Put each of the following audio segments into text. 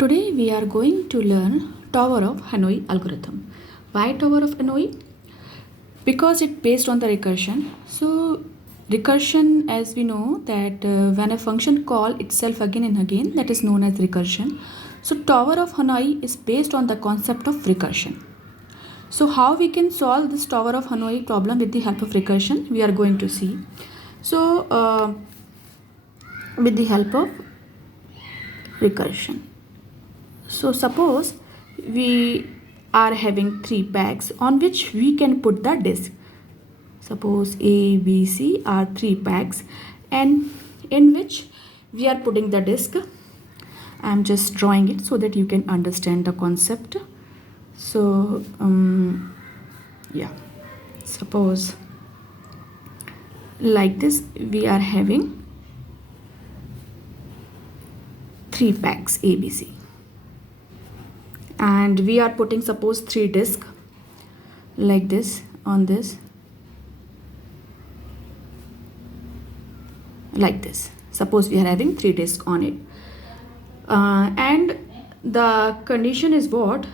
Today we are going to learn Tower of Hanoi algorithm. Why Tower of Hanoi? Because it's based on the recursion. So recursion, as we know, that when a function call itself again and again, that is known as recursion. So Tower of Hanoi is based on the concept of recursion. So how we can solve this Tower of Hanoi problem with the help of recursion, we are going to see. So with the help of recursion. So suppose we are having three packs on which we can put the disk. Suppose A, B, C are three packs and in which we are putting the disk. I am just drawing it so that you can understand the concept. So yeah, suppose like this we are having three packs A, B, C. And we are putting suppose three disks like this on this, like this. Suppose we are having three disks on it, and the condition is what?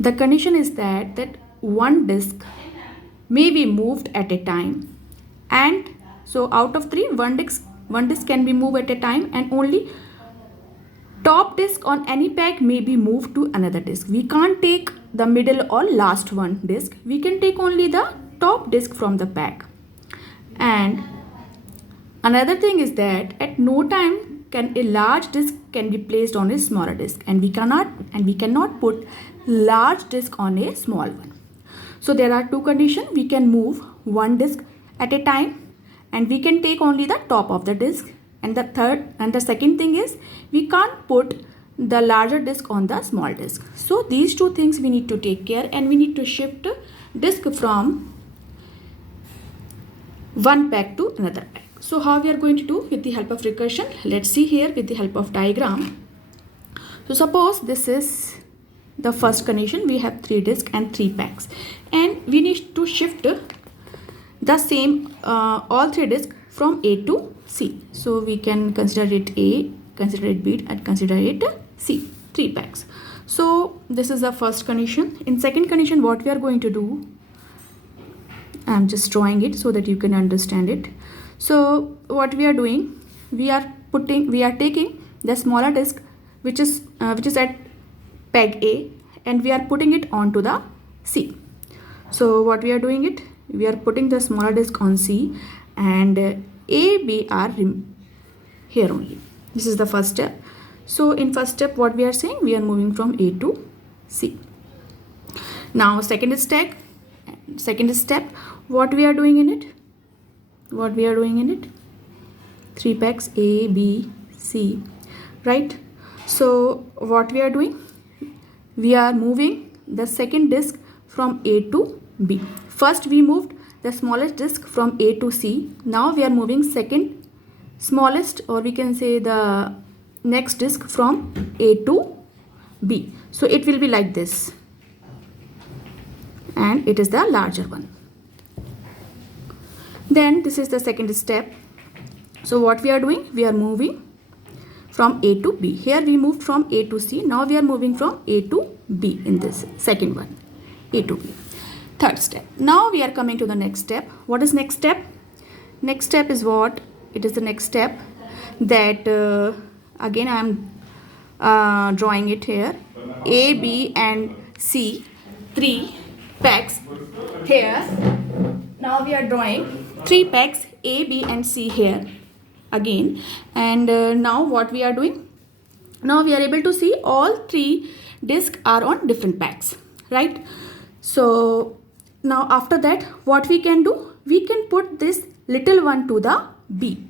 The condition is that one disk may be moved at a time, and so out of three, one disk can be moved at a time, and only top disk on any pack may be moved to another disk. We can't take the middle or last one disk. We can take only the top disk from the pack. And another thing is that at no time can a large disk can be placed on a smaller disk, and we cannot put large disk on a small one. So there are two conditions. We can move one disk at a time, and we can take only the top of the disk. And the second thing is we can't put the larger disk on the small disk. So these two things we need to take care, and we need to shift disk from one pack to another pack. So how we are going to do with the help of recursion? Let's see here with the help of diagram. So suppose this is the first condition. We have three disks and three packs, and we need to shift the same all three disks from A to C. So we can consider it A, consider it B, and consider it C, three packs. So this is the first condition. In second condition, what we are going to do, I'm just drawing it so that you can understand it. So what we are doing, we are taking the smaller disk which is at peg A, and we are putting it onto the C. So what we are doing it, we are putting the smaller disk on C, and A, B are here only. This is the first step. So in first step, what we are saying, we are moving from A to C. Now second step, what we are doing in it? Three packs A, B, C, right? So what we are doing, we are moving the second disk from A to B. First we moved the smallest disk from A to C. Now we are moving second smallest, or we can say the next disk from A to B. So it will be like this, and it is the larger one. Then this is the second step. So what we are doing, we are moving from A to B. Here we moved from A to C. Now we are moving from A to B in this second one, A to B. Third step. Now we are coming to the next step. What is next step? Next step is what? It is the next step that again I am drawing it here. A, B and C, three packs here. Now we are drawing three packs A, B and C here again. And now what we are doing? Now we are able to see all three disks are on different packs, right? So now after that, what we can do? We can put this little one to the B,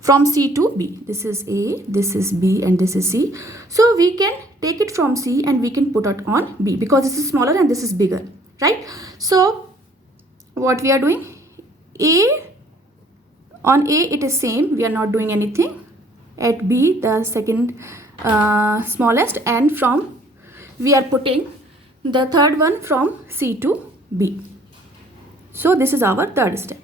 from C to B. This is A, this is B and this is C. So we can take it from C and we can put it on B, because this is smaller and this is bigger, right? So what we are doing? On A it is same, we are not doing anything. At B, the second smallest, and from we are putting the third one from C to B. So this is our third step.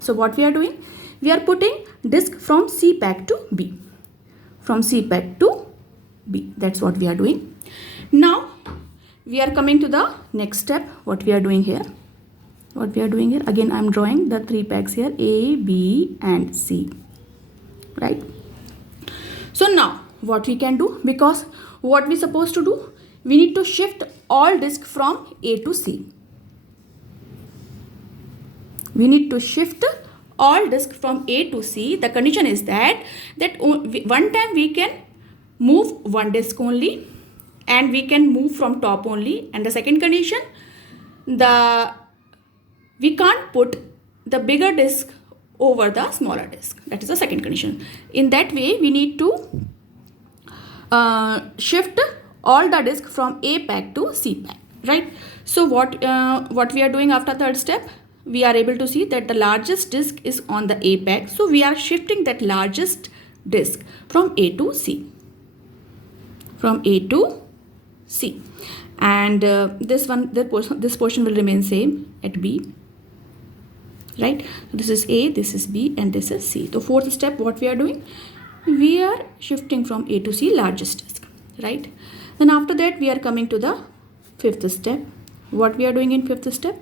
So what we are doing, we are putting disk from C pack to B, from C pack to B. That's what we are doing. Now we are coming to the next step. What we are doing here? Again, I am drawing the 3 pegs here, A, B and C. Right? So now what we can do, because what we supposed to do, we need to shift all disk from A to C. We need to shift all disk from A to C. The condition is that one time we can move one disk only and we can move from top only, and the second condition, we can't put the bigger disk over the smaller disk. That is the second condition. In that way, we need to shift all the disk from A pack to C pack, right? So what we are doing after third step, we are able to see that the largest disk is on the A pack. So we are shifting that largest disk from A to C. And this portion will remain same at B. Right? So this is A, this is B and this is C. So fourth step, what we are doing? We are shifting from A to C largest disk. Right? Then after that, we are coming to the fifth step. What we are doing in fifth step?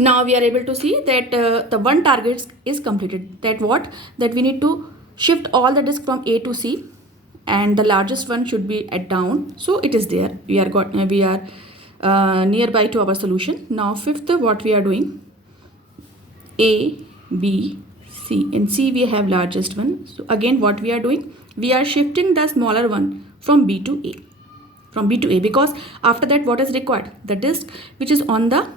Now we are able to see that the one target is completed. That we need to shift all the disk from A to C, and the largest one should be at down. So it is there. We are nearby to our solution. Now fifth, what we are doing? A, B, C. In C we have largest one. So again, what we are doing? We are shifting the smaller one from B to A. Because after that, what is required? The disk which is on the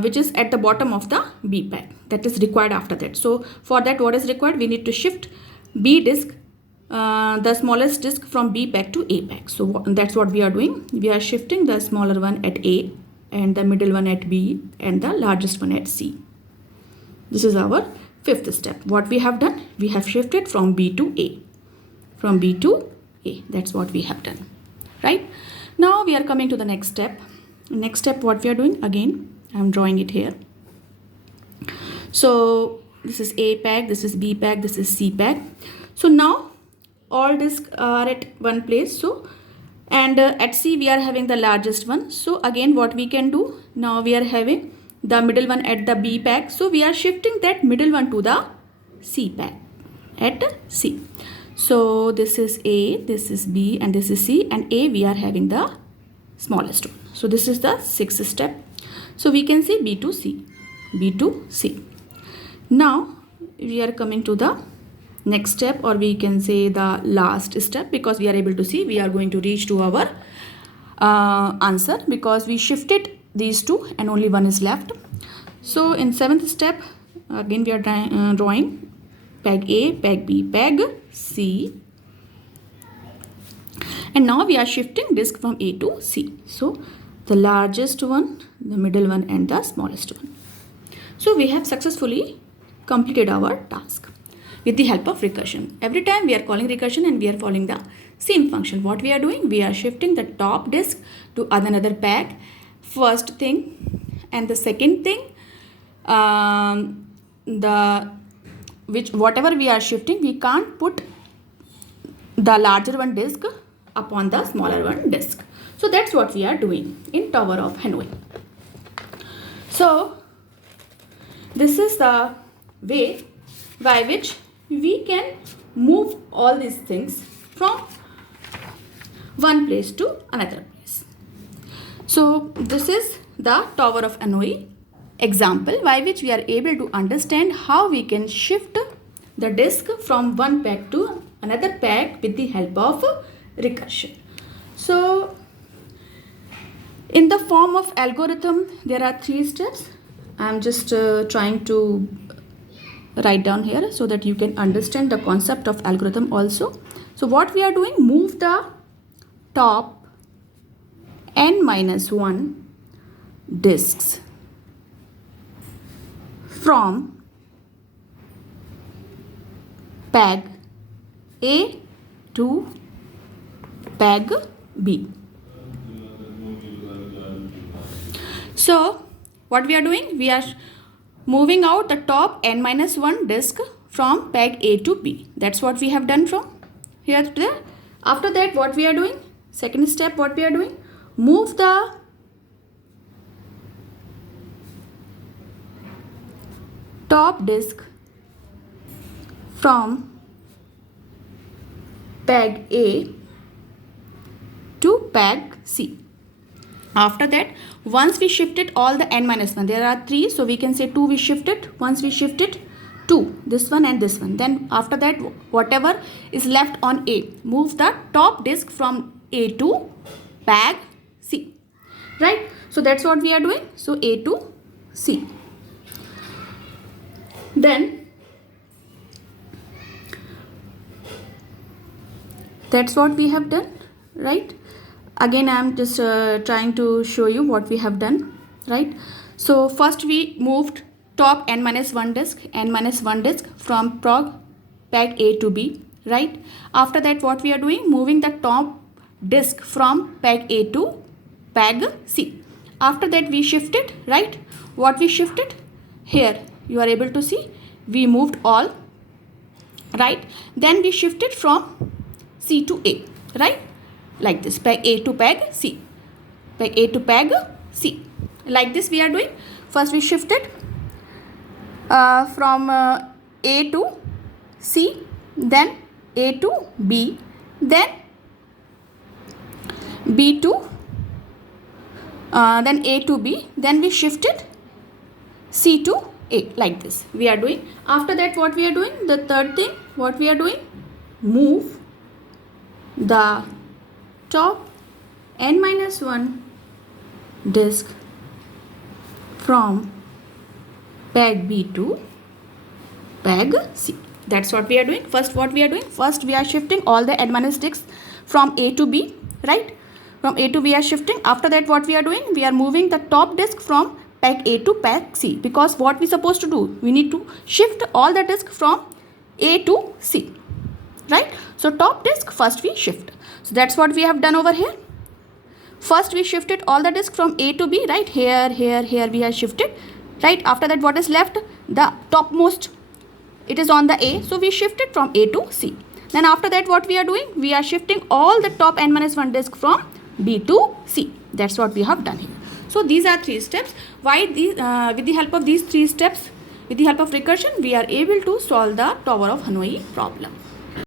which is at the bottom of the B pack, that is required after that. So for that, what is required? We need to shift B disk, the smallest disk, from B pack to A pack. So that's what we are doing. We are shifting the smaller one at A and the middle one at B and the largest one at C. This is our fifth step. What we have done? We have shifted from B to A. That's what we have done. Right? Now we are coming to the next step. Next step, what we are doing? Again, I am drawing it here. So this is A pack, this is B pack, this is C pack. So now all disks are at one place. So and at C we are having the largest one. So again, what we can do? Now we are having the middle one at the B pack. So we are shifting that middle one to the C pack at C. So this is A, this is B and this is C, and A we are having the smallest one. So this is the sixth step. So we can say B to C. Now we are coming to the next step, or we can say the last step, because we are able to see we are going to reach to our answer, because we shifted these two and only one is left. So in seventh step, again we are drawing peg A, peg B, peg C. And now we are shifting disk from A to C. So the largest one, the middle one and the smallest one. So we have successfully completed our task with the help of recursion. Every time we are calling recursion and we are following the same function. What we are doing? We are shifting the top disk to another pack. First thing, and the second thing, whatever we are shifting, we can't put the larger one disk upon the smaller one disk. So that's what we are doing in Tower of Hanoi. So this is the way by which we can move all these things from one place to another place. So this is the Tower of Hanoi example by which we are able to understand how we can shift the disk from one pack to another pack with the help of recursion. So in the form of algorithm, there are 3 steps. I am just trying to write down here so that you can understand the concept of algorithm also. So what we are doing, move the top n-1 disks from peg A to peg B. So what we are doing, we are moving out the top n-1 disk from peg A to B. That's what we have done from here to there. After that, what we are doing? Second step, what we are doing? Move the top disk from peg A to peg C. After that, once we shifted all the n-1, there are 3, so we can say 2 we shifted. Once we shifted 2, this one and this one. Then after that, whatever is left on A, move the top disk from A to peg C. Right? So that's what we are doing. So A to C. Then that's what we have done, right? Again, I am just trying to show you what we have done, right? So first we moved top n-1 disk from peg A to B, right? After that, what we are doing? Moving the top disk from peg A to peg C. After that, we shifted, right? What we shifted? Here, you are able to see, we moved all, right? Then we shifted from C to A, right? Like this, peg A to peg C, peg A to peg C. Like this we are doing. First we shifted from A to C, then A to B, then B to then A to B, then we shifted C to A. Like this we are doing. After that, what we are doing? The third thing, what we are doing? Move the top n-1 disk from peg B to peg C. That's what we are doing. First, what we are doing? First, we are shifting all the n-1 disks from A to B, right? From A to B we are shifting. After that, what we are doing? We are moving the top disk from peg A to peg C, because what we supposed to do? We need to shift all the disk from A to C, right? So top disk first we shift. So that's what we have done over here. First we shifted all the disk from A to B, right? Here we have shifted, right? After that, what is left? The topmost, it is on the A, so we shifted from A to C. Then after that, what we are doing? We are shifting all the top n-1 disk from B to C. That's what we have done here. So these are 3 steps. Why these? With the help of these 3 steps, with the help of recursion, we are able to solve the Tower of Hanoi problem.